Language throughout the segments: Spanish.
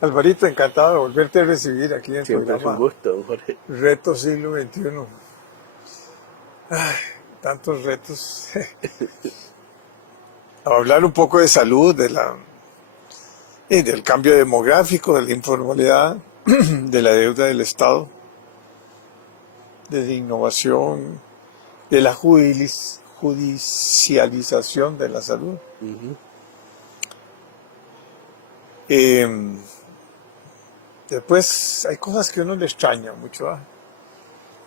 Alvarito, encantado de volverte a recibir aquí en el Siempre es un programa gusto, don Jorge. Reto Siglo XXI. Tantos retos. A hablar un poco de salud, del cambio demográfico, de la informalidad, de la deuda del Estado, de la innovación, de la judicialización de la salud. Ujú. Eh, Después hay cosas que uno le extraña mucho.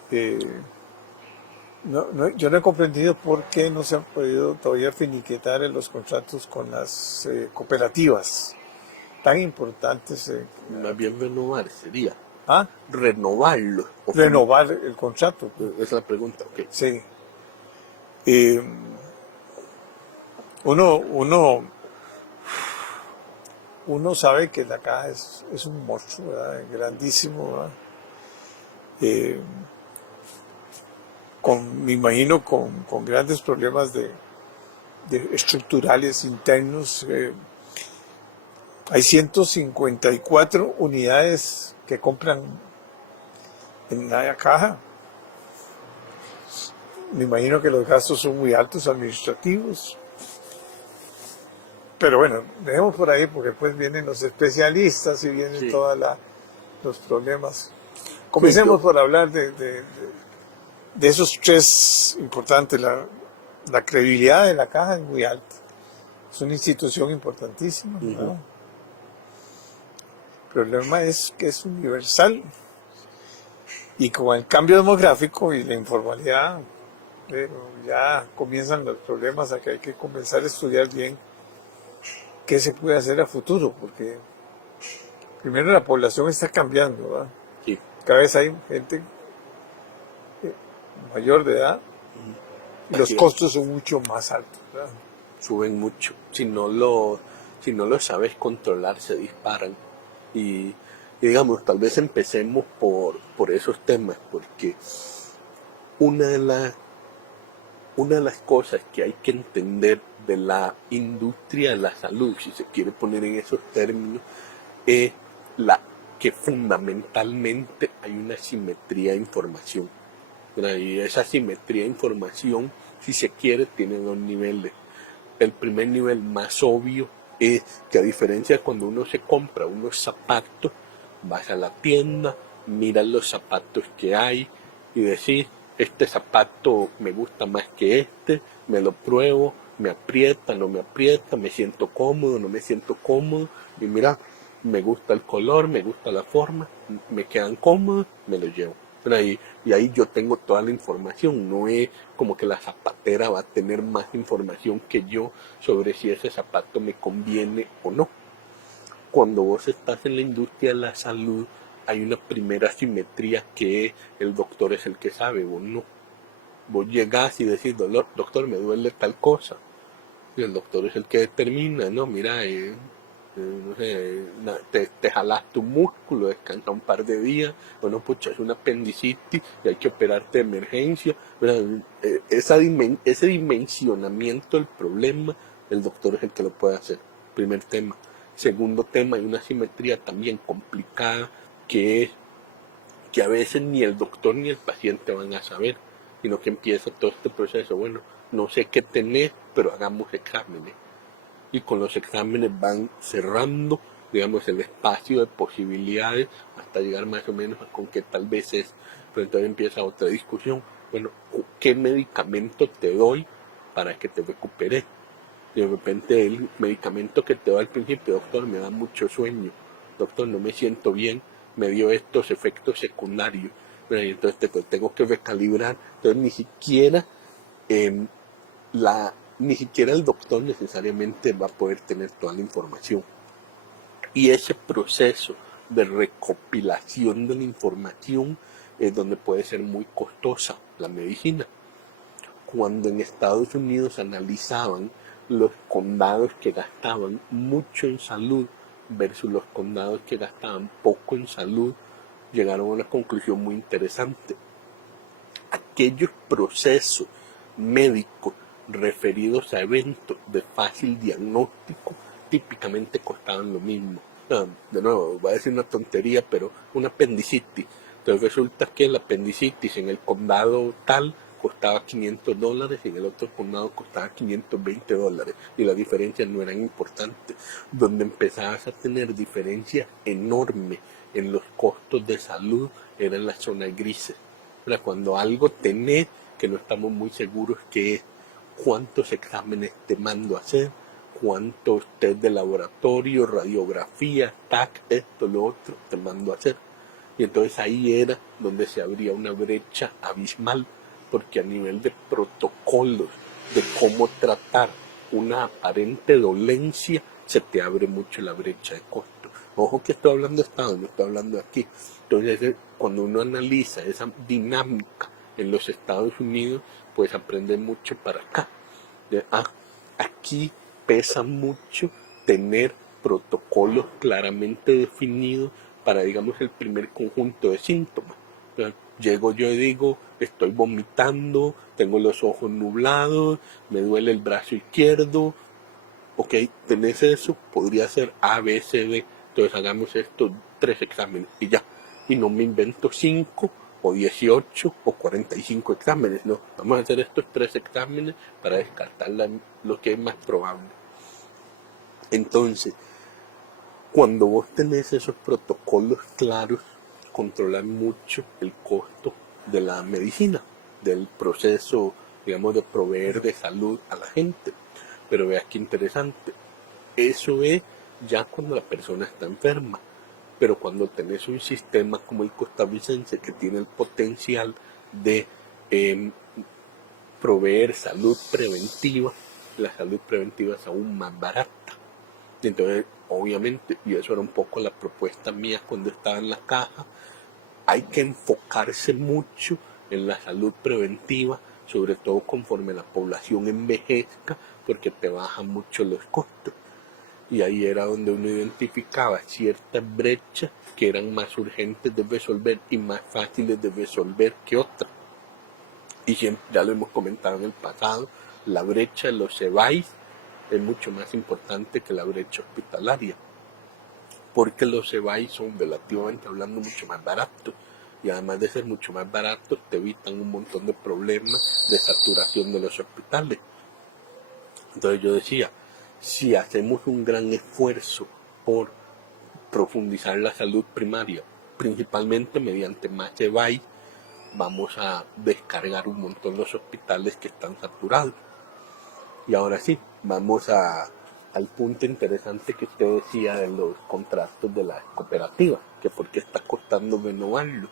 Eh, yo no he comprendido por qué no se han podido todavía finiquitar en los contratos con las cooperativas tan importantes. Más bien renovar sería. ¿Ah? Renovarlo. Renovar el contrato. Esa es la pregunta, ok. Sí. Eh, uno, uno, uno sabe que la caja es un monstruo, ¿verdad? Grandísimo, ¿verdad? Eh, me imagino con grandes problemas de estructurales internos. Hay 154 unidades que compran en la caja. Me imagino que los gastos son muy altos administrativos. Pero bueno, dejemos por ahí porque después vienen los especialistas y vienen Sí. todos los problemas. Sí, Comencemos por hablar de esos tres importantes. La credibilidad de la caja es muy alta. Es una institución importantísima, Ujú. ¿no? El problema es que es universal. Y con el cambio demográfico y la informalidad, ya comienzan los problemas a que hay que comenzar a estudiar bien qué se puede hacer a futuro, porque primero la población está cambiando, ¿verdad? Sí. Cada vez hay gente mayor de edad y los Así es. costos son mucho más altos, ¿verdad? Suben mucho. Si no lo sabes controlar, se disparan. Y, y digamos, tal vez empecemos por esos temas, porque una de las una de las cosas que hay que entender de la industria de la salud, si se quiere poner en esos términos, es que fundamentalmente hay una simetría de información. Y esa simetría de información, si se quiere, tiene dos niveles. El primer nivel más obvio es que, a diferencia de cuando uno se compra unos zapatos, vas a la tienda, miras los zapatos que hay y decís, este zapato me gusta más que este, me lo pruebo, me aprieta, no me aprieta, me siento cómodo, no me siento cómodo, y mira, me gusta el color, me gusta la forma, me quedan cómodos, me los llevo. Y ahí yo tengo toda la información, no es como que la zapatera va a tener más información que yo sobre si ese zapato me conviene o no. Cuando vos estás en la industria de la salud, hay una primera simetría que el doctor es el que sabe, vos no. Vos llegás y decís, doctor, me duele tal cosa. Y el doctor es el que determina, ¿no? Mira, no sé, te jalas tu músculo, descansa un par de días, bueno, pucha, es una apendicitis y hay que operarte de emergencia. Ese dimensionamiento del problema, el doctor es el que lo puede hacer. Primer tema. Segundo tema, hay una simetría también complicada que es que a veces ni el doctor ni el paciente van a saber, sino que empieza todo este proceso. Bueno, no sé qué tenés, pero hagamos exámenes. Y con los exámenes van cerrando, digamos, el espacio de posibilidades hasta llegar más o menos a con qué tal vez es. Pero entonces empieza otra discusión. Bueno, ¿qué medicamento te doy para que te recuperes? Y de repente el medicamento que te doy al principio, doctor, me da mucho sueño, doctor, no me siento bien, me dio estos efectos secundarios. Bueno, y entonces tengo que recalibrar. Entonces eh, ni siquiera el doctor necesariamente va a poder tener toda la información. Y ese proceso de recopilación de la información es donde puede ser muy costosa la medicina. Cuando en Estados Unidos analizaban los condados que gastaban mucho en salud versus los condados que gastaban poco en salud, llegaron a una conclusión muy interesante. Aquellos procesos médicos referidos a eventos de fácil diagnóstico típicamente costaban lo mismo. De nuevo, voy a decir una tontería, pero una apendicitis. Entonces resulta que el apendicitis en el condado tal costaba $500 y en el otro condado costaba $520. Y las diferencias no eran importantes. Donde empezabas a tener diferencias enormes en los costos de salud era en las zonas grises. Era cuando algo tenés que no estamos muy seguros que es cuántos exámenes te mando a hacer, cuántos test de laboratorio, radiografía, TAC, esto, lo otro, te mando a hacer. Y entonces ahí era donde se abría una brecha abismal, porque a nivel de protocolos, de cómo tratar una aparente dolencia, se te abre mucho la brecha de costo. Ojo que estoy hablando de Estado, no estoy hablando de aquí. Entonces, cuando uno analiza esa dinámica en los Estados Unidos, pues aprende mucho para acá. Aquí pesa mucho tener protocolos claramente definidos para, digamos, el primer conjunto de síntomas. Llego yo y digo, estoy vomitando, tengo los ojos nublados, me duele el brazo izquierdo. Ok, tenés eso, podría ser A, B, C, D. Entonces hagamos estos 3 exámenes y ya. Y no me invento 5 o 18 o 45 exámenes, no. Vamos a hacer estos 3 exámenes para descartar lo que es más probable. Entonces, cuando vos tenés esos protocolos claros, controlan mucho el costo de la medicina, del proceso, digamos, de proveer de salud a la gente. Pero veas qué interesante, eso es ya cuando la persona está enferma. Pero cuando tenés un sistema como el costarricense que tiene el potencial de proveer salud preventiva, la salud preventiva es aún más barata. Entonces, obviamente, y eso era un poco la propuesta mía cuando estaba en la caja, hay que enfocarse mucho en la salud preventiva, sobre todo conforme la población envejezca, porque te bajan mucho los costos. Y ahí era donde uno identificaba ciertas brechas que eran más urgentes de resolver y más fáciles de resolver que otras. Y siempre, ya lo hemos comentado en el pasado, la brecha de los EVAIS es mucho más importante que la brecha hospitalaria, porque los EVAIS son relativamente hablando mucho más baratos, y además de ser mucho más baratos te evitan un montón de problemas de saturación de los hospitales. Entonces yo decía, si hacemos un gran esfuerzo por profundizar la salud primaria, principalmente mediante más EVAIS, vamos a descargar un montón los hospitales que están saturados. Y ahora sí, vamos al punto interesante que usted decía de los contratos de las cooperativas, que por qué está costando renovarlo.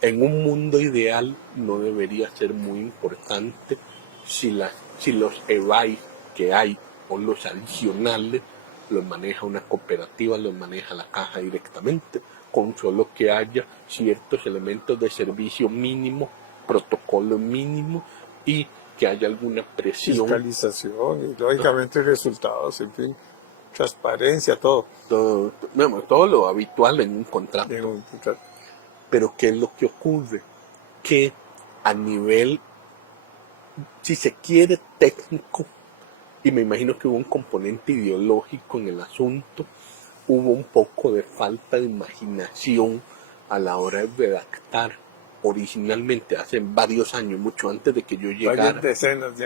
En un mundo ideal no debería ser muy importante si los EVAIS que hay o los adicionales los maneja una cooperativa, los maneja la caja directamente, con solo que haya ciertos elementos de servicio mínimo, protocolo mínimo y que haya alguna presión. Fiscalización y lógicamente resultados, en fin, transparencia, todo. Todo lo habitual en un contrato. Pero ¿qué es lo que ocurre? Que a nivel, si se quiere, técnico, y me imagino que hubo un componente ideológico en el asunto, hubo un poco de falta de imaginación a la hora de redactar originalmente, hace varios años, mucho antes de que yo llegara. Varias decenas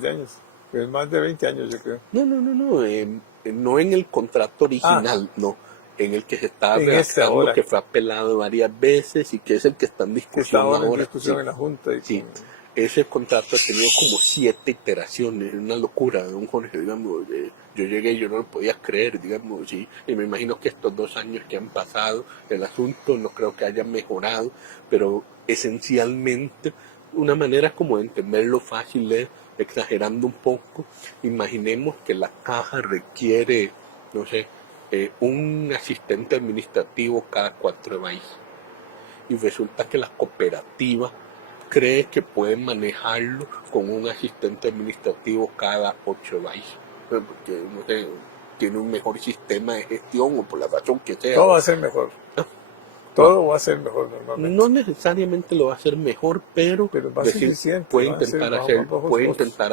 de años, pues más de 20 años yo creo. No en el contrato original, no, en el que se estaba redactando, que fue apelado varias veces y que es el que está en discusión ahora. En discusión en la Junta. Sí. Ese contrato ha tenido como 7 iteraciones, una locura, don Jorge, digamos. Yo llegué y yo no lo podía creer, digamos, sí, y me imagino que estos 2 años que han pasado, el asunto no creo que haya mejorado, pero esencialmente una manera como de entenderlo fácil es, exagerando un poco, imaginemos que la caja requiere, no sé, un asistente administrativo cada 4 EVAIS, y resulta que la cooperativa cree que puede manejarlo con un asistente administrativo cada 8 EVAIS, porque no sé, tiene un mejor sistema de gestión o por la razón que sea. Todo va a ser mejor. Todo va a ser mejor normalmente. No necesariamente lo va a hacer mejor, pero va a ser eficiente, puede intentar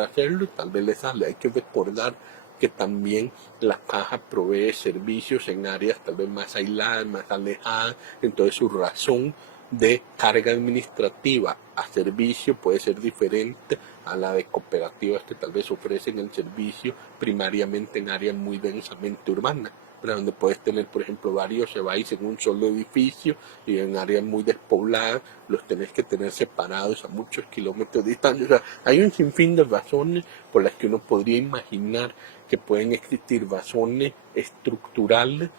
hacerlo y tal vez le sale. Hay que recordar que también la caja provee servicios en áreas tal vez más aisladas, más alejadas, entonces su razón de carga administrativa a servicio puede ser diferente a la de cooperativas que tal vez ofrecen el servicio primariamente en áreas muy densamente urbanas, donde puedes tener, por ejemplo, varios EBAIS en un solo edificio, y en áreas muy despobladas los tenés que tener separados a muchos kilómetros de distancia. O sea, hay un sinfín de razones por las que uno podría imaginar que pueden existir razones estructurales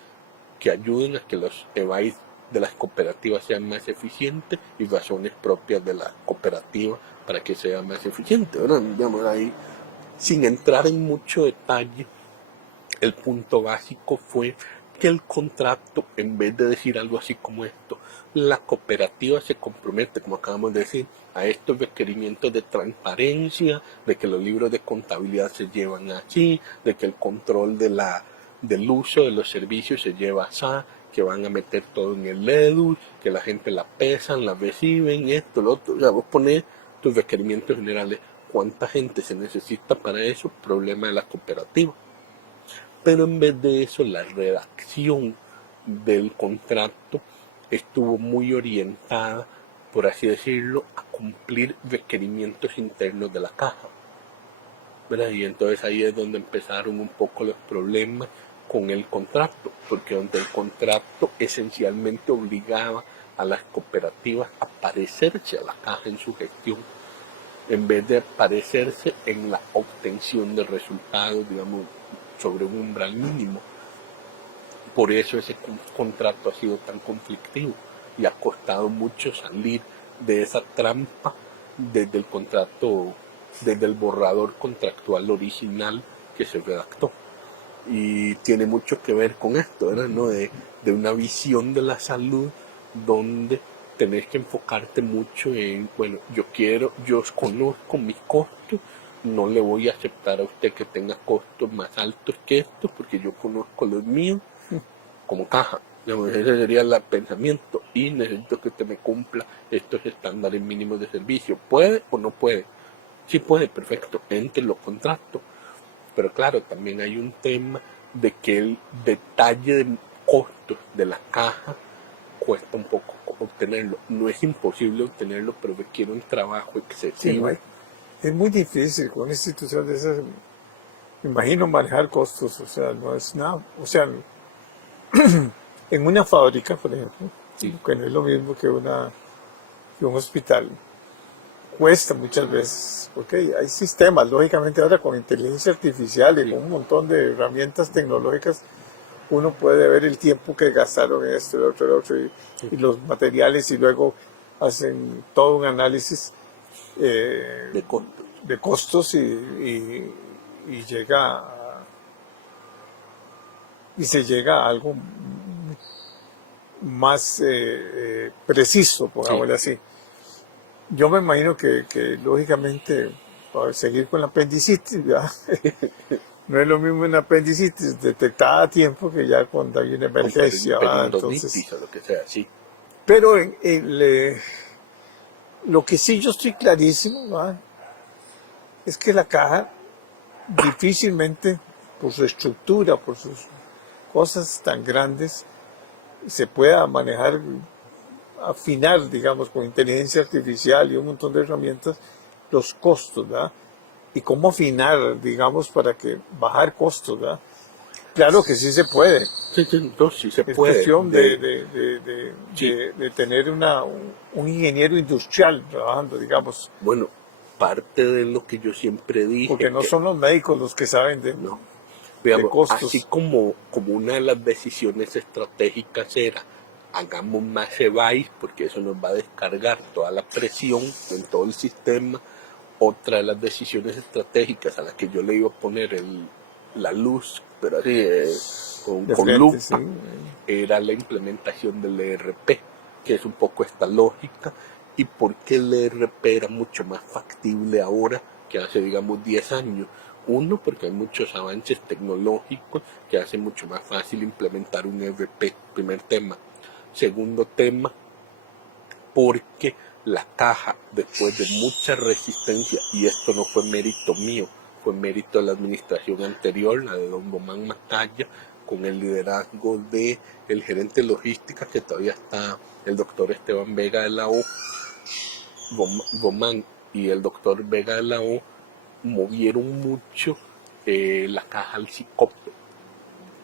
que ayuden a que los EBAIS de las cooperativas sean más eficientes, y razones propias de la cooperativa para que sea más eficiente, ¿verdad? Digamos, ahí, sin entrar en mucho detalle, el punto básico fue que el contrato, en vez de decir algo así como esto, la cooperativa se compromete, como acabamos de decir, a estos requerimientos de transparencia, de que los libros de contabilidad se llevan así, de que el control del uso de los servicios se lleva así, que van a meter todo en el EDUS, que la gente la pesan, la reciben, esto, lo otro. O sea, vos ponés tus requerimientos generales, cuánta gente se necesita para eso, problema de la cooperativa. Pero en vez de eso, la redacción del contrato estuvo muy orientada, por así decirlo, a cumplir requerimientos internos de la caja, ¿verdad? Y entonces ahí es donde empezaron un poco los problemas con el contrato, porque donde el contrato esencialmente obligaba a las cooperativas a parecerse a la caja en su gestión, en vez de parecerse en la obtención de resultados, digamos, sobre un umbral mínimo. Por eso ese contrato ha sido tan conflictivo y ha costado mucho salir de esa trampa desde el contrato, desde el borrador contractual original que se redactó. Y tiene mucho que ver con esto, ¿verdad? ¿No? De una visión de la salud donde tenés que enfocarte mucho en, bueno, yo conozco mis costos, no le voy a aceptar a usted que tenga costos más altos que estos porque yo conozco los míos como caja. Ese sería el pensamiento, y necesito que usted me cumpla estos estándares mínimos de servicio. ¿Puede o no puede? Sí puede, perfecto, entre los contratos. Pero claro, también hay un tema de que el detalle de costos de la caja cuesta un poco obtenerlo. No es imposible obtenerlo, pero requiere un trabajo excesivo. Sí, es muy difícil con una institución de esas. Me imagino manejar costos, o sea, no es nada. O sea, en una fábrica, por ejemplo, Sí. que no es lo mismo que un hospital, cuesta muchas veces, porque hay sistemas, lógicamente ahora con inteligencia artificial y con un montón de herramientas tecnológicas, uno puede ver el tiempo que gastaron en esto, el otro, y los materiales, y luego hacen todo un análisis De costos. de costos y se llega a algo más preciso, pongámosle así. Yo me imagino que lógicamente, para seguir con la apendicitis, ¿verdad? No es lo mismo una apendicitis detectada a tiempo que ya cuando hay una emergencia, ¿verdad? Entonces, O lo que sea, sí. pero lo que sí yo estoy clarísimo, ¿verdad? Es que la caja difícilmente, por su estructura, por sus cosas tan grandes, se pueda manejar, afinar, digamos, con inteligencia artificial y un montón de herramientas, los costos, ¿verdad? Y cómo afinar, digamos, para que bajar costos, ¿verdad? Claro que sí se puede. Sí, sí se Es puede. cuestión de tener un ingeniero industrial trabajando, digamos, Bueno, parte de lo que yo siempre dije, porque no son los médicos los que saben de no, digamos, costos. así como una de las decisiones estratégicas era hagamos más EBAIS porque eso nos va a descargar toda la presión en todo el sistema. Otra de las decisiones estratégicas a las que yo le iba a poner la luz, pero así con frente, lupa, sí. era la implementación del ERP, que es un poco esta lógica, y por qué el ERP era mucho más factible ahora que hace, digamos, 10 años. Uno, porque hay muchos avances tecnológicos que hacen mucho más fácil implementar un ERP, primer tema. Segundo tema, porque la caja, después de mucha resistencia, y esto no fue mérito mío, fue mérito de la administración anterior, la de don Bomán Macaya, con el liderazgo de el gerente de logística, que todavía está el doctor Esteban Vega de la O, Bomán y el doctor Vega de la O, movieron mucho la caja al SICOP,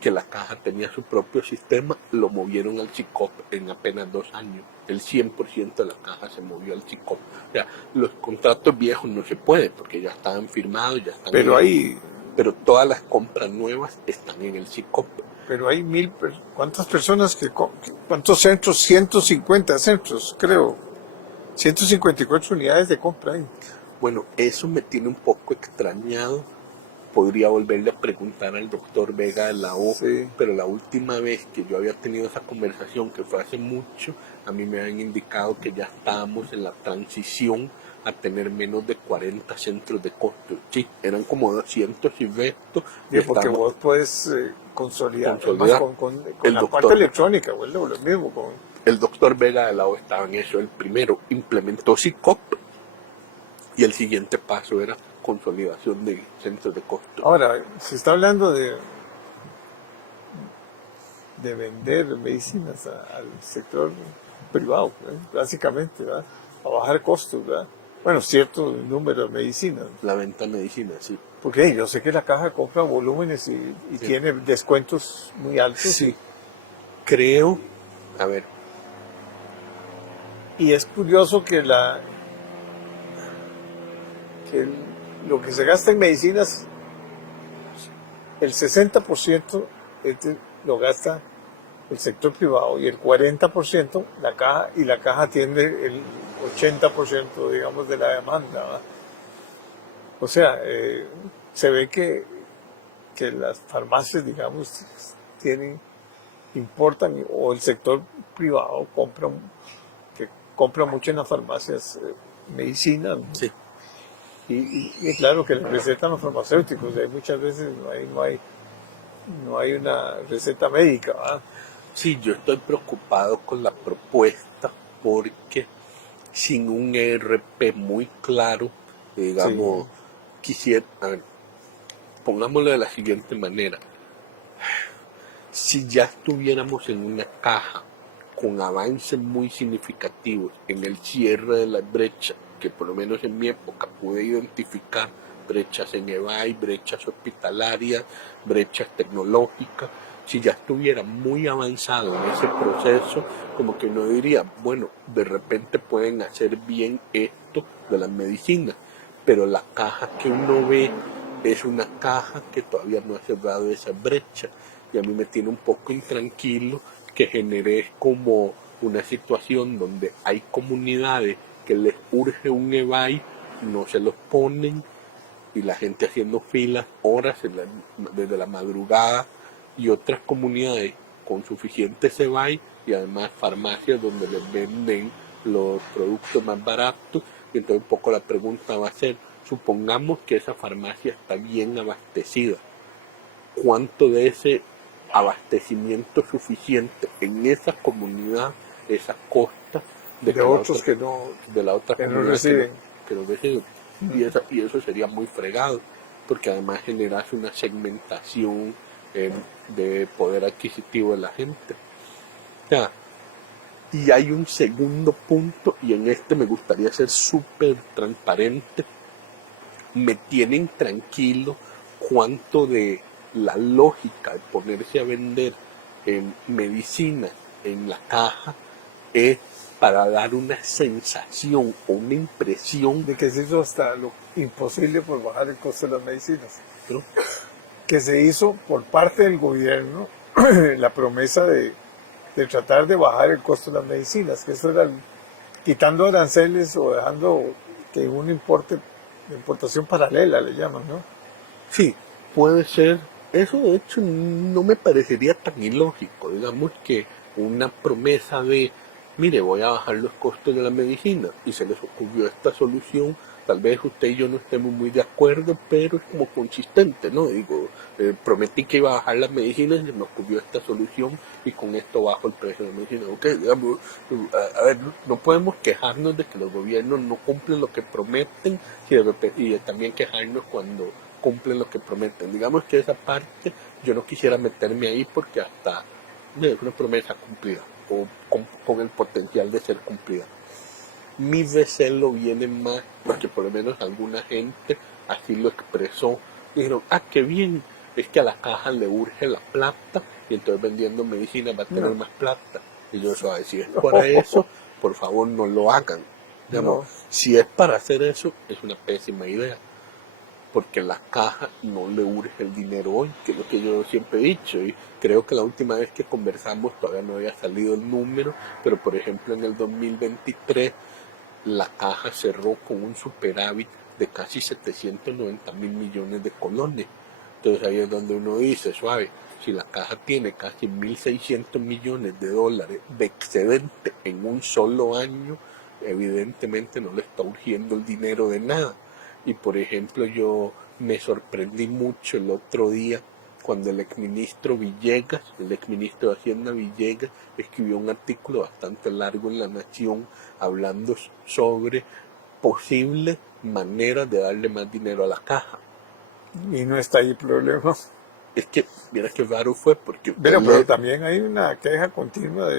que la caja tenía su propio sistema, lo movieron al SICOP en apenas 2 años. El 100% de la caja se movió al SICOP. O sea, los contratos viejos no se puede porque ya estaban firmados, ya están. Pero todas las compras nuevas están en el SICOP. Pero hay ¿cuántas personas cuántos centros? 150 centros, creo. 154 unidades de compra ahí. Bueno, eso me tiene un poco extrañado. Podría volverle a preguntar al doctor Vega de la O, sí. Pero la última vez que yo había tenido esa conversación, que fue hace mucho, a mí me habían indicado que ya estábamos en la transición a tener menos de 40 centros de costo. Sí, eran como 200 y resto. Sí, porque vos puedes consolidar con la parte electrónica, o lo mismo. El doctor Vega de la O estaba en eso. El primero implementó SICOP y el siguiente paso era consolidación de centros de costo. Ahora, se está hablando de vender medicinas al sector privado, básicamente, ¿verdad? A bajar costos, ¿verdad? Bueno, cierto número de medicinas. La venta de medicinas, sí. Porque yo sé que la caja compra volúmenes y sí, tiene descuentos muy altos. Sí. Creo, a ver. Y es curioso que lo que se gasta en medicinas, el 60% lo gasta el sector privado y el 40% la caja, y la caja atiende el 80%, digamos, de la demanda, ¿verdad? O sea, se ve que las farmacias, digamos, importan, o el sector privado compra mucho en las farmacias medicina. Sí. Y claro que le recetan los farmacéuticos, muchas veces no hay una receta médica, ¿verdad? Sí, yo estoy preocupado con la propuesta porque sin un ERP muy claro, digamos, sí, pongámoslo de la siguiente manera. Si ya estuviéramos en una caja con avances muy significativos en el cierre de la brecha, que por lo menos en mi época pude identificar brechas en EVAI, brechas hospitalarias, brechas tecnológicas, si ya estuviera muy avanzado en ese proceso, como que uno diría, bueno, de repente pueden hacer bien esto de las medicinas, pero la caja que uno ve es una caja que todavía no ha cerrado esa brecha, y a mí me tiene un poco intranquilo que genere como una situación donde hay comunidades que les urge un EVAI, no se los ponen, y la gente haciendo filas horas desde la madrugada, y otras comunidades con suficientes EVAI y además farmacias donde les venden los productos más baratos. Y entonces un poco la pregunta va a ser, supongamos que esa farmacia está bien abastecida, ¿cuánto de ese abastecimiento suficiente en esa comunidad, esa costa de otros que no, de la otra que comunidad no reciben? Que no reciben? Y eso sería muy fregado, porque además generase una segmentación de poder adquisitivo de la gente. O sea, y hay un segundo punto, y en este me gustaría ser súper transparente. Me tienen tranquilo cuánto de la lógica de ponerse a vender medicina en la caja es para dar una sensación o una impresión de que se hizo hasta lo imposible por bajar el costo de las medicinas, ¿no? Que se hizo por parte del gobierno la promesa de tratar de bajar el costo de las medicinas, que eso era quitando aranceles o dejando que un importación paralela le llaman, ¿no? Sí, puede ser. Eso de hecho no me parecería tan ilógico, digamos que una promesa de, mire, voy a bajar los costos de la medicina, y se les ocurrió esta solución. Tal vez usted y yo no estemos muy de acuerdo, pero es como consistente, ¿no? Digo, prometí que iba a bajar las medicinas y se me ocurrió esta solución, y con esto bajo el precio de la medicina. Ok, digamos, a ver, no podemos quejarnos de que los gobiernos no cumplen lo que prometen, y también quejarnos cuando cumplen lo que prometen. Digamos que esa parte yo no quisiera meterme ahí porque hasta es una promesa cumplida o con el potencial de ser cumplida. Mi recelo viene más porque por lo menos alguna gente así lo expresó. Dijeron, qué bien, es que a la caja le urge la plata y entonces vendiendo medicina va a tener No, más plata. Y yo, si es para eso, por favor no lo hagan. Digamos, no, si es para hacer eso, es una pésima idea. Porque la caja no le urge el dinero hoy, que es lo que yo siempre he dicho. Y creo que la última vez que conversamos todavía no había salido el número, pero por ejemplo en el 2023 la caja cerró con un superávit de casi 790 mil millones de colones. Entonces ahí es donde uno dice, suave, si la caja tiene casi 1.600 millones de dólares de excedente en un solo año, evidentemente no le está urgiendo el dinero de nada. Y por ejemplo yo me sorprendí mucho el otro día cuando el exministro Villegas, el exministro de Hacienda Villegas, escribió un artículo bastante largo en La Nación hablando sobre posibles maneras de darle más dinero a la caja. y no está ahí el problema. Es que, mira qué raro fue, porque Pero también hay una queja continua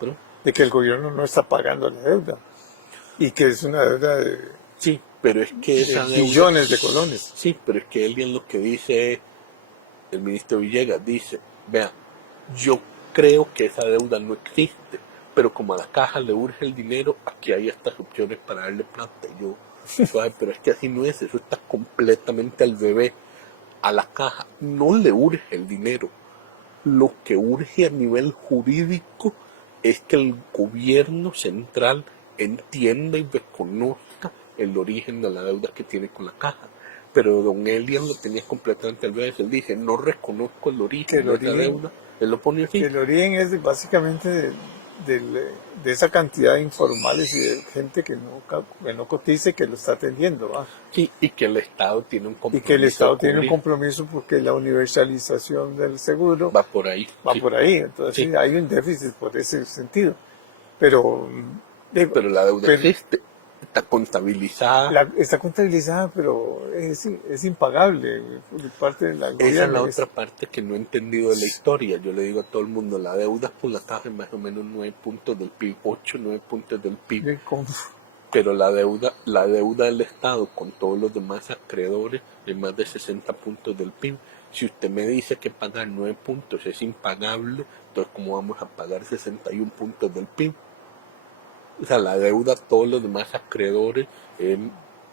¿no? de que el gobierno no está pagando la deuda y que es una deuda Sí, pero es que de esa deuda, billones de colones. sí, pero es que él lo que dice es, el ministro Villegas dice, vea, yo creo que esa deuda no existe, pero como a la caja le urge el dinero, aquí hay estas opciones para darle plata. Y yo, suave, pero es que así no es, eso está completamente al revés. A la caja no le urge el dinero. Lo que urge a nivel jurídico es que el gobierno central entienda y reconozca el origen de la deuda que tiene con la caja. Pero don Elian lo tenía completamente al revés. Él dice, no reconozco el Que origen el de esa origen, deuda. Él lo pone que así. el origen es básicamente de esa cantidad de informales y de gente que no cotice que lo está atendiendo, ¿va? Sí, y que el Estado tiene un Y que el compromiso de Estado tiene un cubrir. compromiso porque la universalización del seguro Va por ahí. va Sí, por ahí. Entonces sí. sí, hay un déficit por ese sentido. Pero, digo, Pero la deuda pero existe. Está contabilizada. está contabilizada, pero es impagable por parte del Esa es la gobierno. otra parte que no he entendido de la historia. Yo le digo a todo el mundo, la deuda con la caja es más o menos 9 puntos del PIB, 8, 9 puntos del PIB. ¿Cómo? Pero la deuda del Estado con todos los demás acreedores es más de 60 puntos del PIB. Si usted me dice que pagar 9 puntos es impagable, entonces ¿cómo vamos a pagar 61 puntos del PIB? O sea, la deuda a todos los demás acreedores es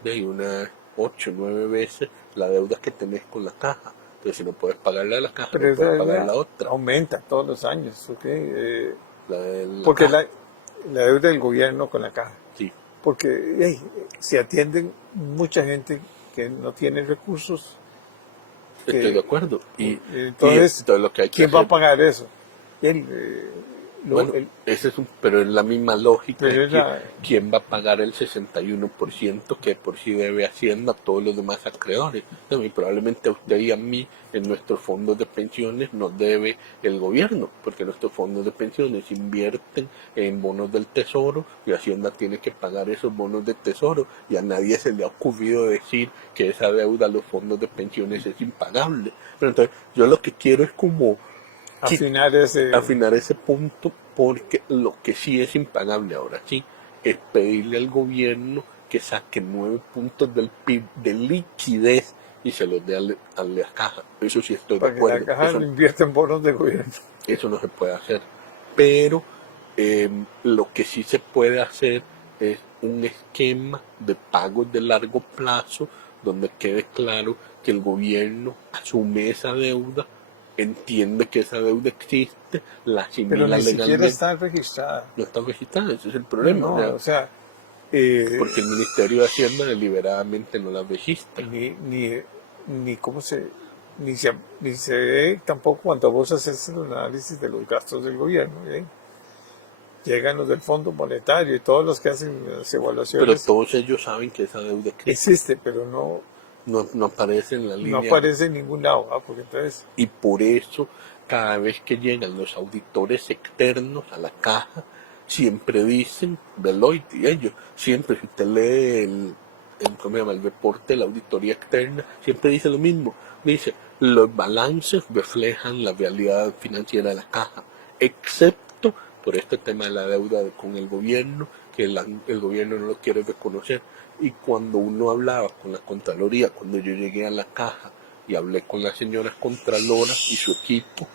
de unas 8 9 veces la deuda que tenés con la caja. Entonces, si no puedes pagarle a la caja, Pero no esa puedes pagar deuda la otra. aumenta todos los años, ¿ok? La de la Porque caja. la deuda del gobierno con la caja. Sí, Porque se atienden mucha gente que no tiene recursos, estoy de que acuerdo. Y entonces, entonces lo que hay que ¿quién va a hacer, pagar eso? bueno, ese es pero es la misma lógica Pero de es que quién va a pagar el 61% que por sí debe Hacienda a todos los demás acreedores. Y probablemente a usted y a mí en nuestros fondos de pensiones nos debe el gobierno, porque nuestros fondos de pensiones invierten en bonos del tesoro y Hacienda tiene que pagar esos bonos del tesoro y a nadie se le ha ocurrido decir que esa deuda a los fondos de pensiones es impagable. Pero entonces yo lo que quiero es como afinar ese... afinar ese punto, porque lo que sí es impagable ahora sí es pedirle al gobierno que saque 9 puntos del PIB de liquidez y se los dé a la caja. Eso sí estoy de para que la acuerdo. caja lo invierta en bonos del gobierno. Eso no se puede hacer. Pero lo que sí se puede hacer es un esquema de pagos de largo plazo donde quede claro que el gobierno asume esa deuda, entiende que esa deuda existe, la Pero asimila ni siquiera legalmente. está registrada. No está registrada, ese es el No, problema. no, O sea, o sea, eh, porque el Ministerio de Hacienda deliberadamente no la registra. ni cómo se, ni se ve tampoco cuando vos haces el análisis de los gastos del gobierno, ¿eh? Llegan los del Fondo Monetario y todos los que hacen las Pero evaluaciones, todos ellos saben que esa deuda existe. existe, pero no, No aparece en la no línea. aparece en ningún lado, ¿ah? Porque entonces, Y por eso, cada vez que llegan los auditores externos a la caja, siempre dicen, Deloitte y ellos, siempre, si usted lee ¿cómo se llama? El reporte de la auditoría externa siempre dice lo mismo. Dice, los balances reflejan la realidad financiera de la caja, excepto por este tema de la deuda con el gobierno, que el gobierno no lo quiere reconocer. Y cuando uno hablaba con la Contraloría, cuando yo llegué a la caja y hablé con la señora Contralora y su equipo,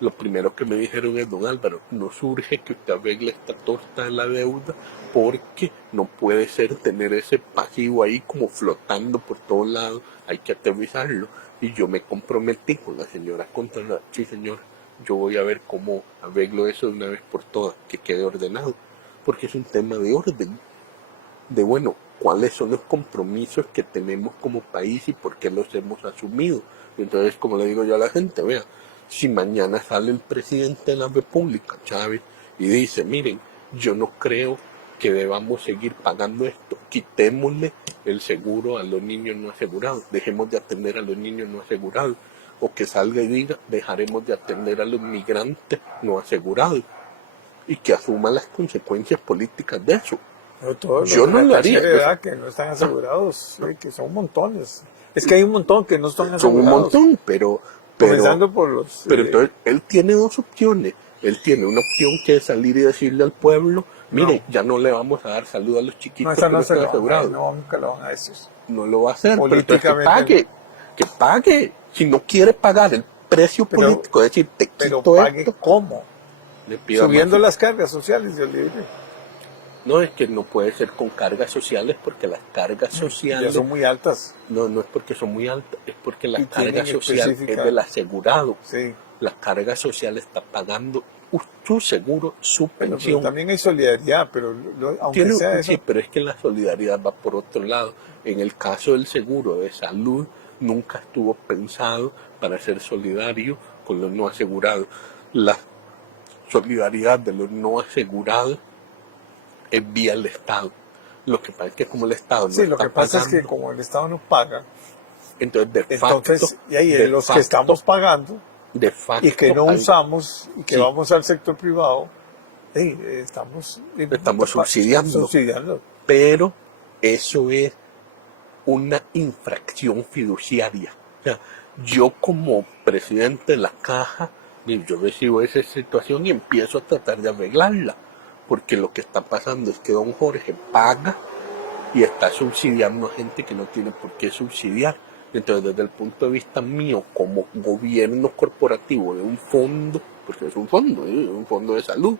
lo primero que me dijeron es: don Álvaro, no surge que usted arregle esta torta de la deuda, porque no puede ser tener ese pasivo ahí como flotando por todos lados, hay que aterrizarlo. Y yo me comprometí con la señora Contralora: sí señora, yo voy a ver cómo arreglo eso de una vez por todas, que quede ordenado, porque es un tema de orden, de bueno, cuáles son los compromisos que tenemos como país y por qué los hemos asumido. Entonces, como le digo yo a la gente, vea, si mañana sale el presidente de la República, Chávez, y dice: miren, yo no creo que debamos seguir pagando esto, quitémosle el seguro a los niños no asegurados, dejemos de atender a los niños no asegurados, o que salga y diga: dejaremos de atender a los migrantes no asegurados, y que asuma las consecuencias políticas de eso. Pero todos Yo los de no la lo haría. tercera edad que no están asegurados, sí, que son montones. Es que hay un montón que no están Son un asegurados. montón, pero Comenzando por los... entonces él tiene dos opciones. Él tiene una opción que es salir y decirle al pueblo: mire, ya no le vamos a dar salud a los no, chiquitos esa que no no se están lo van a, asegurados. no, nunca lo van a decir. No lo va a hacer, pero entonces Políticamente, que pague. Si no quiere pagar el precio pero, político, es decir, te pero quito pague esto, ¿cómo? le pida Subiendo más. las cargas sociales del libre. No, es que no puede ser con cargas sociales, porque las cargas Ya sociales son muy altas. no es porque son muy altas, es porque la Y carga tienen social es específica. del asegurado. Sí. La carga social está pagando su seguro, su Bueno, pero pensión. también hay solidaridad, pero aunque sea Sí, eso, pero es que la solidaridad va por otro lado. En el caso del seguro de salud, nunca estuvo pensado para ser solidario con los no asegurados. La solidaridad de los no asegurados es vía el Estado. Lo que pasa es que como el Estado no sí, lo está que pasa es que pagando, como el Estado no paga, entonces entonces, y ahí los que estamos pagando de y que facto, no usamos y que sí, vamos al sector privado, estamos estamos subsidiando. subsidiando. Pero eso es una infracción fiduciaria. O sea, yo como presidente de la caja, yo recibo esa situación y empiezo a tratar de arreglarla, porque lo que está pasando es que don Jorge paga y está subsidiando a gente que no tiene por qué subsidiar. Entonces, desde el punto de vista mío, como gobierno corporativo de un fondo, porque es un fondo de salud,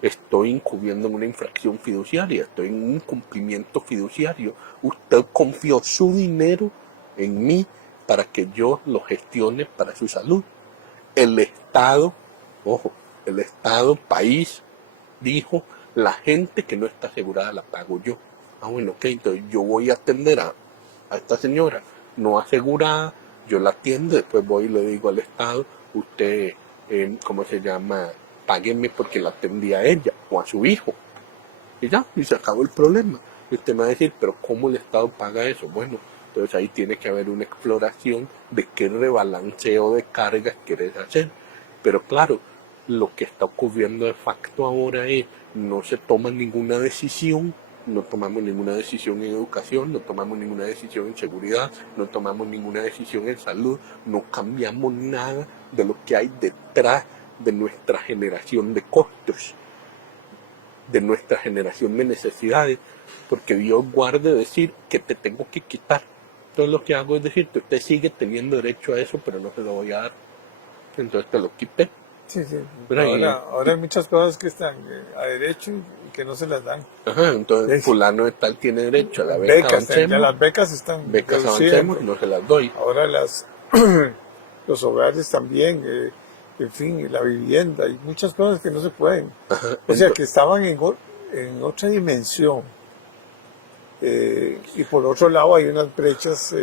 estoy incurriendo en una infracción fiduciaria, estoy en un cumplimiento fiduciario. Usted confió su dinero en mí para que yo lo gestione para su salud. El Estado, ojo, el Estado, país, dijo: la gente que no está asegurada la pago yo. Ah, bueno, ok, entonces yo voy a atender a esta señora no asegurada, yo la atiendo, después voy y le digo al Estado: usted, ¿cómo se llama? Páguenme porque la atendí a ella o a su hijo. Y ya, y se acabó el problema. Y usted me va a decir: pero ¿cómo el Estado paga eso? Bueno, entonces ahí tiene que haber una exploración de qué rebalanceo de cargas quieres hacer. Pero claro, lo que está ocurriendo de facto ahora es: no se toma ninguna decisión, no tomamos ninguna decisión en educación, no tomamos ninguna decisión en seguridad, no tomamos ninguna decisión en salud, no cambiamos nada de lo que hay detrás de nuestra generación de costos, de nuestra generación de necesidades, porque Dios guarde decir que te tengo que quitar. Todo lo que hago es decirte: usted sigue teniendo derecho a eso, pero no se lo voy a dar. Entonces te lo quité. Sí, sí. Pero Ahora hay muchas cosas que están a derecho y que no se las dan. Entonces Sí. fulano de tal tiene derecho a la beca Becas, Avancemos. las becas están Becas reducidas. Avancemos, no se las doy. Ahora los hogares también, en fin, la vivienda, y muchas cosas que no se pueden. O sea, que estaban en otra dimensión. Y por otro lado hay unas brechas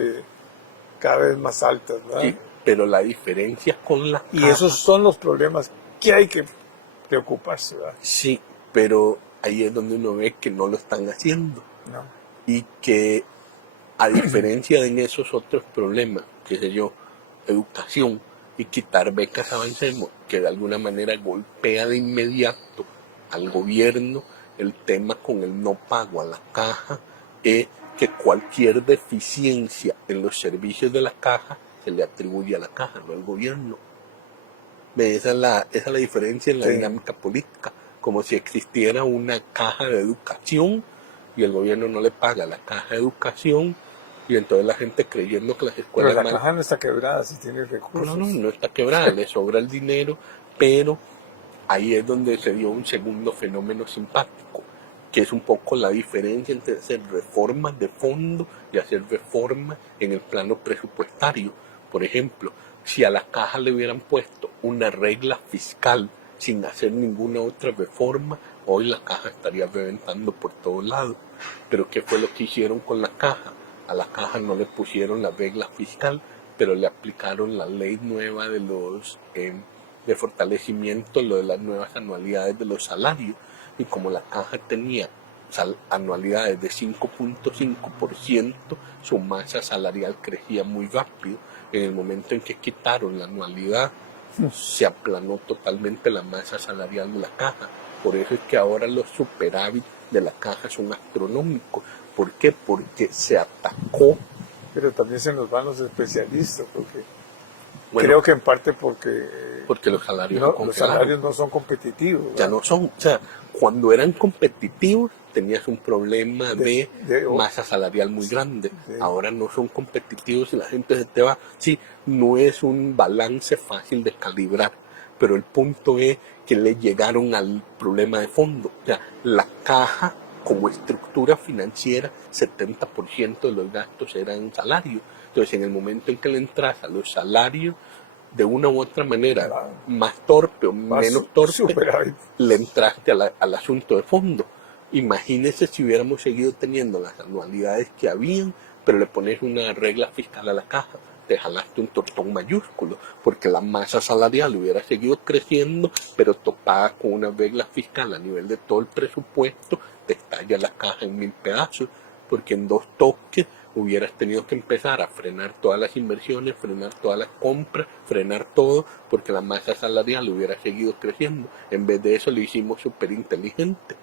cada vez más altas, ¿verdad? Sí, pero la diferencia con la Y caja, esos son los problemas que hay que preocuparse, ¿verdad? sí, pero ahí es donde uno ve que no lo están haciendo. ¿No? Y que, a diferencia de esos otros problemas, qué sé yo, educación y quitar becas Avancemos, que de alguna manera golpea de inmediato al gobierno, el tema con el no pago a la caja es que cualquier deficiencia en los servicios de la caja se le atribuye a la caja, no al gobierno. Esa es la diferencia en la Sí. dinámica política, como si existiera una caja de educación y el gobierno no le paga la caja de educación y entonces la gente creyendo que las Pero escuelas la caja no está quebrada si tiene recursos. no está quebrada, le sobra el dinero, pero ahí es donde se dio un segundo fenómeno simpático, que es un poco la diferencia entre hacer reformas de fondo y hacer reformas en el plano presupuestario. Por ejemplo, si a la caja le hubieran puesto una regla fiscal sin hacer ninguna otra reforma, hoy la caja estaría reventando por todos lados. Pero ¿qué fue lo que hicieron con la caja? A la caja no le pusieron la regla fiscal, pero le aplicaron la ley nueva de los de fortalecimiento, lo de las nuevas anualidades de los salarios. Y como la caja tenía anualidades de 5.5%, su masa salarial crecía muy rápido. En el momento en que quitaron la anualidad, se aplanó totalmente la masa salarial de la caja. Por eso es que ahora los superávit de la caja son astronómicos. ¿Por qué? Porque se atacó. Pero también se nos van los especialistas, porque Bueno, creo que en parte porque los salarios se los congelaron. salarios no son competitivos. Ya ¿verdad? no son, o sea, cuando eran competitivos tenías un problema de masa salarial muy grande. Ahora no son competitivos y la gente se te va. Sí, no es un balance fácil de calibrar, pero el punto es que le llegaron al problema de fondo. O sea, la caja como estructura financiera, 70% de los gastos eran salarios. Entonces, en el momento en que le entras a los salarios, de una u otra manera, Claro. más torpe o Más menos torpe, superávit. le entraste al asunto de fondo. Imagínese si hubiéramos seguido teniendo las anualidades que habían, pero le pones una regla fiscal a la caja. Te jalaste un tortón mayúsculo, porque la masa salarial hubiera seguido creciendo, pero topada con una regla fiscal a nivel de todo el presupuesto, te estalla la caja en 1000 pedazos, porque en 2 toques hubieras tenido que empezar a frenar todas las inversiones, frenar todas las compras, frenar todo, porque la masa salarial hubiera seguido creciendo. En vez de eso lo hicimos súper inteligente.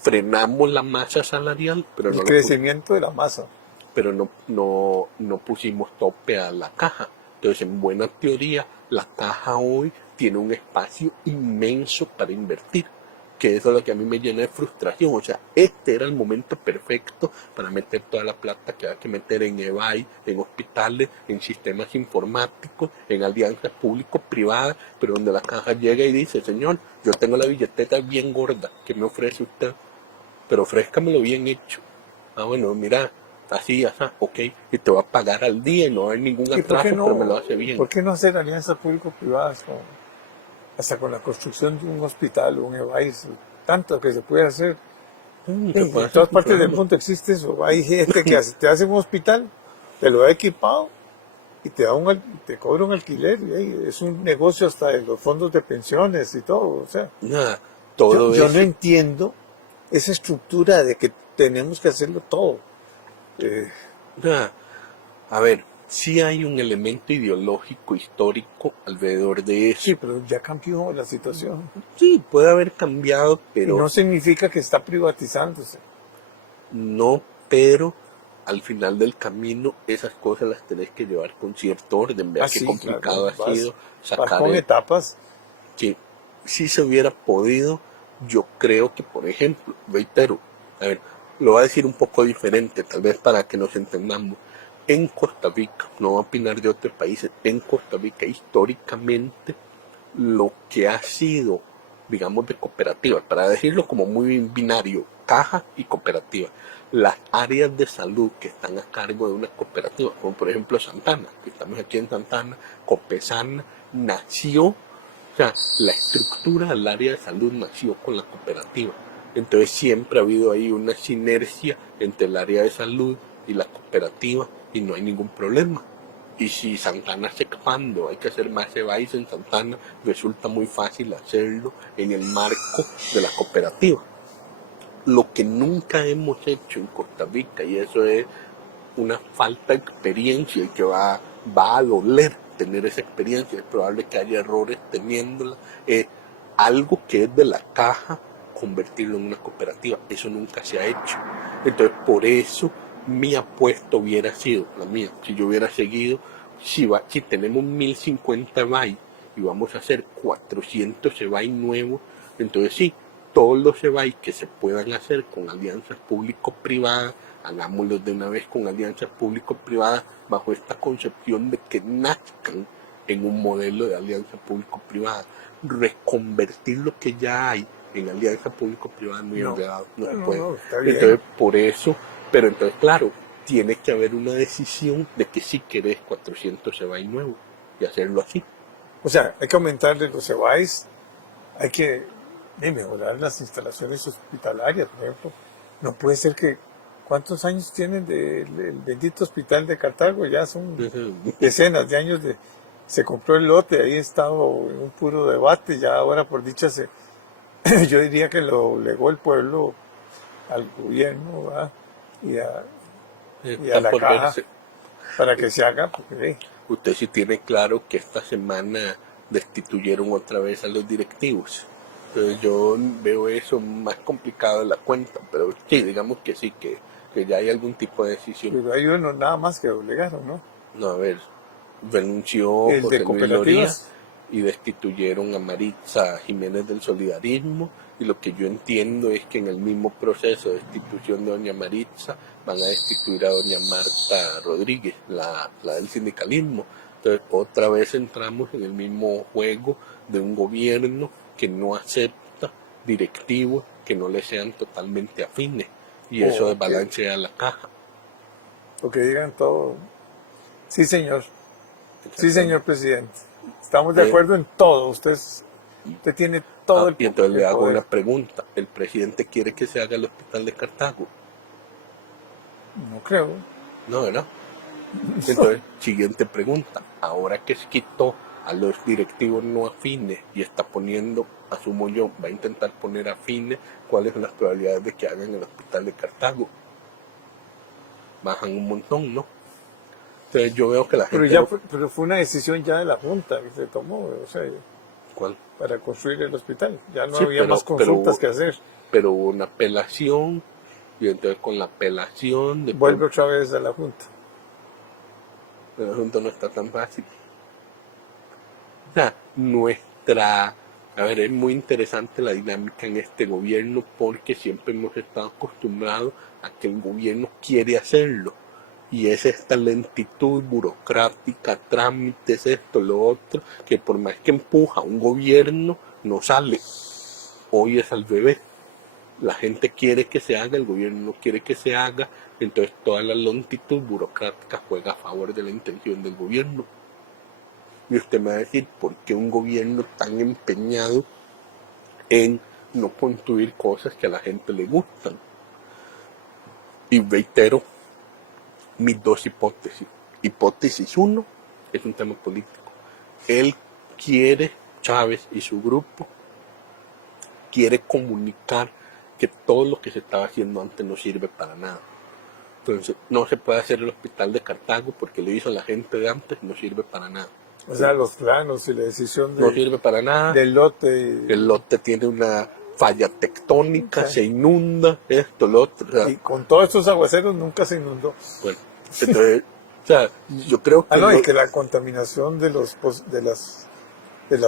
Frenamos la masa salarial, pero El no crecimiento de la masa. pero no pusimos tope a la caja. Entonces, en buena teoría, la caja hoy tiene un espacio inmenso para invertir, que eso es lo que a mí me llena de frustración. O sea, este era el momento perfecto para meter toda la plata que hay que meter en EBAI, en hospitales, en sistemas informáticos, en alianzas público-privadas, pero donde la caja llega y dice, señor, yo tengo la billetera bien gorda, ¿qué me ofrece usted? Pero ofrézcamelo bien hecho. Ah, bueno, mira, así, ok, y te va a pagar al día y no hay ningún ¿Y por qué atraso, pero me lo hace bien. ¿Por qué no hacer alianzas público-privadas hasta con la construcción de un hospital o un EVAIS? Tanto que se puede hacer. En todas partes del mundo existe eso. Hay gente que te hace un hospital, te lo ha equipado y te cobra un alquiler. Y es un negocio hasta de los fondos de pensiones y todo. O sea, Nada, todo yo eso. no entiendo esa estructura de que tenemos que hacerlo todo. Nada, a ver, sí hay un elemento ideológico, histórico alrededor de eso. Sí, pero ya cambió la situación. Sí, puede haber cambiado, Y pero no significa que está privatizándose. no, pero al final del camino esas cosas las tenés que llevar con cierto orden. Vea qué Sí, complicado claro, ha sido vas sacar con etapas. que si se hubiera podido, yo creo que, por ejemplo, reitero, a ver, lo voy a decir un poco diferente, tal vez para que nos entendamos. En Costa Rica, no voy a opinar de otros países, en Costa Rica históricamente lo que ha sido, digamos, de cooperativas, para decirlo como muy binario, caja y cooperativa. Las áreas de salud que están a cargo de una cooperativa, como por ejemplo Santana, que estamos aquí en Santana, Copesana, nació, o sea, la estructura del área de salud nació con la cooperativa. Entonces siempre ha habido ahí una sinergia entre el área de salud y la cooperativa y no hay ningún problema. Y si Santana se expande, hay que hacer más EBAIS en Santana, resulta muy fácil hacerlo en el marco de la cooperativa. Lo que nunca hemos hecho en Costa Rica, y eso es una falta de experiencia y que va a doler tener esa experiencia, es probable que haya errores teniéndola, algo que es de la caja, convertirlo en una cooperativa. Eso nunca se ha hecho. Entonces, por eso mi apuesta hubiera sido, la mía, si yo hubiera seguido, si tenemos 1050 bytes y vamos a hacer 400 bytes nuevos, entonces sí, todos los bytes que se puedan hacer con alianzas público-privadas, hagámoslos de una vez con alianzas público-privadas bajo esta concepción de que nazcan en un modelo de alianza público-privada. Reconvertir lo que ya hay en alianza público-privada muy enredado, no se puede. Está bien. Entonces, por eso, pero entonces, claro, tiene que haber una decisión de que si querés 400 bytes nuevos y hacerlo así. O sea, hay que aumentarle los EBAIS, hay que mejorar las instalaciones hospitalarias, por ejemplo. No puede ser que, ¿cuántos años tienen del bendito hospital de Cartago? Ya son decenas de años se compró el lote, ahí estado en un puro debate, ya ahora por dicha yo diría que lo legó el pueblo al gobierno, ¿verdad? y a la caja verse. para que se haga, porque Usted sí tiene claro que esta semana destituyeron otra vez a los directivos. Entonces yo veo eso más complicado de la cuenta, pero sí, digamos que sí, que ya hay algún tipo de decisión. pero hay uno nada más que obligaron, ¿no? No, a ver, renunció El de José Luis Loría cooperativas. y destituyeron a Maritza Jiménez del Solidarismo, y lo que yo entiendo es que en el mismo proceso de destitución de doña Maritza van a destituir a doña Marta Rodríguez, la del sindicalismo. Entonces otra vez entramos en el mismo juego de un gobierno que no acepta directivos que no le sean totalmente afines, y eso desbalancea la caja. O que digan todo. Sí, señor. Sí, señor presidente. Estamos de acuerdo en todo. Usted tiene todo el Y entonces le hago poder. una pregunta. ¿El presidente quiere que se haga el hospital de Cartago? No creo. No, ¿verdad? Entonces, siguiente pregunta. Ahora que se quitó a los directivos no afines y está poniendo, asumo yo, va a intentar poner afines, ¿cuáles son las probabilidades de que hagan el hospital de Cartago? Bajan un montón, ¿no? Entonces yo veo que la gente... Pero fue una decisión ya de la Junta que se tomó, o sea, ¿Cuál? para construir el hospital. Ya no Sí, había más consultas que hacer. Pero hubo una apelación, y entonces con la apelación... Vuelve otra vez a la Junta. El asunto no está tan fácil. O sea, a ver, es muy interesante la dinámica en este gobierno, porque siempre hemos estado acostumbrados a que el gobierno quiere hacerlo. Y es esta lentitud burocrática, trámites, esto, lo otro, que por más que empuja un gobierno, no sale. Hoy es al revés. La gente quiere que se haga, el gobierno no quiere que se haga, entonces toda la lentitud burocrática juega a favor de la intención del gobierno. Y usted me va a decir, ¿por qué un gobierno tan empeñado en no construir cosas que a la gente le gustan? Y reitero mis dos hipótesis. Hipótesis 1 es un tema político. Él quiere, Chávez y su grupo, quiere comunicar que todo lo que se estaba haciendo antes no sirve para nada. Entonces, no se puede hacer el hospital de Cartago porque lo hizo la gente de antes, no sirve para nada. O sea, los planos y la decisión no sirve para nada. del lote. El lote tiene una falla tectónica, se inunda, esto, lo otro. O sea, y con todos estos aguaceros nunca se inundó. Bueno, entonces, o sea, yo creo que... y que la contaminación de las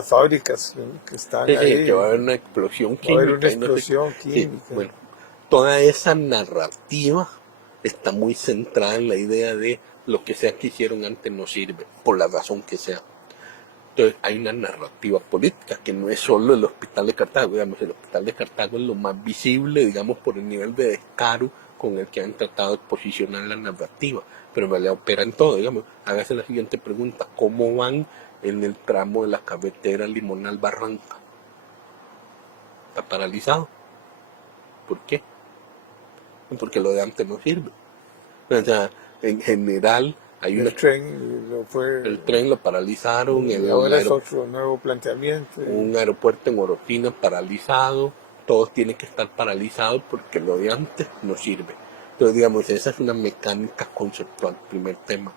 fábricas que están sí, ahí. que va a haber una explosión química. Va a haber una explosión química. Sí, bueno, toda esa narrativa está muy centrada en la idea de lo que sea que hicieron antes no sirve, por la razón que sea. Entonces hay una narrativa política que no es solo el hospital de Cartago. Digamos, el hospital de Cartago es lo más visible, digamos, por el nivel de descaro con el que han tratado de posicionar la narrativa, pero en realidad opera en todo. Digamos, hágase la siguiente pregunta: ¿cómo van en el tramo de la carretera Limonal Barranca? Está paralizado. ¿Por qué? Porque lo de antes no sirve. O sea, en general hay el tren lo paralizaron, y ahora es otro nuevo planteamiento. Un aeropuerto en Oropina paralizado, todo tiene que estar paralizado porque lo de antes no sirve. Entonces, digamos, esa es una mecánica conceptual, primer tema.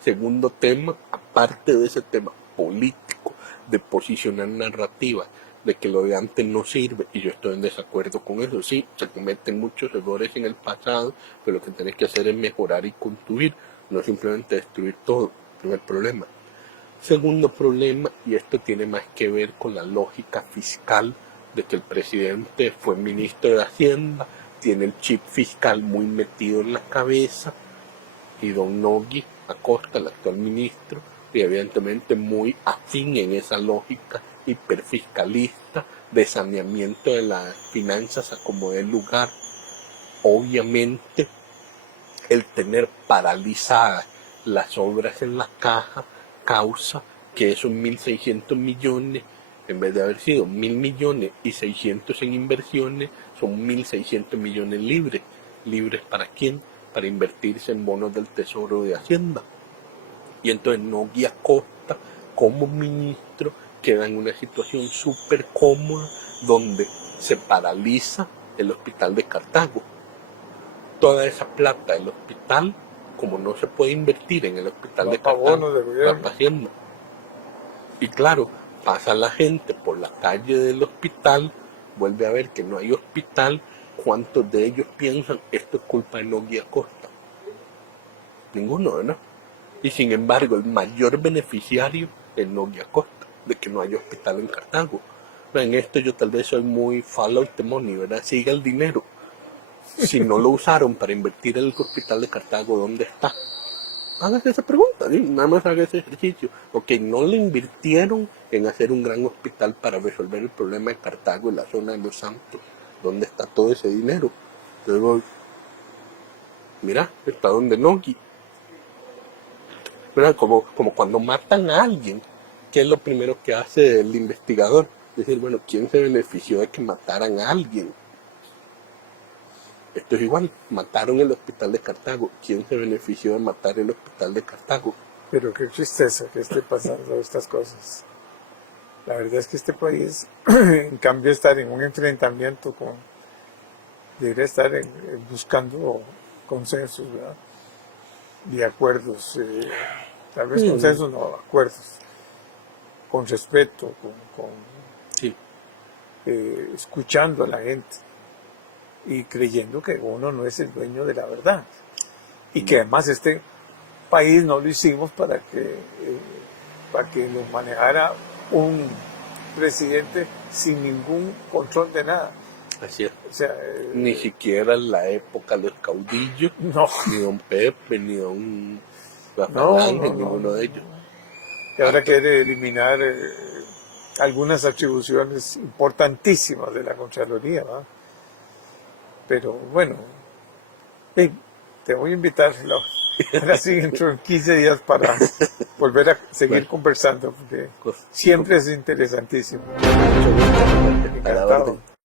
Segundo tema, aparte de ese tema político, de posicionar narrativas, de que lo de antes no sirve, y yo estoy en desacuerdo con eso. Sí, se cometen muchos errores en el pasado, pero lo que tenés que hacer es mejorar y construir, no simplemente destruir todo. Primer problema. Segundo problema, y esto tiene más que ver con la lógica fiscal de que el presidente fue ministro de Hacienda, tiene el chip fiscal muy metido en la cabeza, y don Nogui Acosta, el actual ministro, y evidentemente muy afín en esa lógica hiperfiscalista de saneamiento de las finanzas a como dé lugar. Obviamente, el tener paralizadas las obras en la caja causa que esos 1.600 millones, en vez de haber sido 1.000 millones y 600 en inversiones, son 1.600 millones libres. ¿Libres para quién? Para invertirse en bonos del Tesoro de Hacienda. Y entonces Nogui Acosta, como ministro, queda en una situación súper cómoda donde se paraliza el hospital de Cartago. Toda esa plata del hospital, como no se puede invertir en el hospital de Cartago, va para Hacienda. Y claro, pasa la gente por la calle del hospital, vuelve a ver que no hay hospital. ¿Cuántos de ellos piensan esto es culpa de Nogui Acosta? Ninguno, ¿verdad? Y sin embargo, el mayor beneficiario es Nogui Acosta, de que no haya hospital en Cartago. En esto yo tal vez soy muy follow the money, ¿verdad? Siga el dinero. Si no lo usaron para invertir en el hospital de Cartago, ¿dónde está? Hágase esa pregunta, ¿sí? Nada más haga ese ejercicio. Ok, no le invirtieron en hacer un gran hospital para resolver el problema de Cartago y la zona de Los Santos. ¿Dónde está todo ese dinero? Luego, mira, está donde Nogui. Como cuando matan a alguien, ¿qué es lo primero que hace el investigador? Decir, bueno, ¿quién se benefició de que mataran a alguien? Esto es igual, mataron el hospital de Cartago. ¿Quién se benefició de matar el hospital de Cartago? Pero qué tristeza que esté pasando estas cosas. La verdad es que este país, en cambio de estar en un enfrentamiento debería estar buscando consensos, ¿verdad? Y acuerdos, tal vez consensos, no, acuerdos, con respeto, Sí. escuchando a la gente y creyendo que uno no es el dueño de la verdad. Y que además este país no lo hicimos para que nos manejara un presidente sin ningún control de nada. Así es. O sea, ni siquiera en la época de los caudillos, no, ni don Pepe, ni don Rafael no, Ángel, no, ninguno no. de ellos. Y ahora quiere eliminar algunas atribuciones importantísimas de la Contraloría, ¿verdad? Pero bueno, te voy a invitar ahora sí dentro de 15 días para volver a seguir conversando, porque siempre es interesantísimo. Mucho gusto. A la Encantado. orden.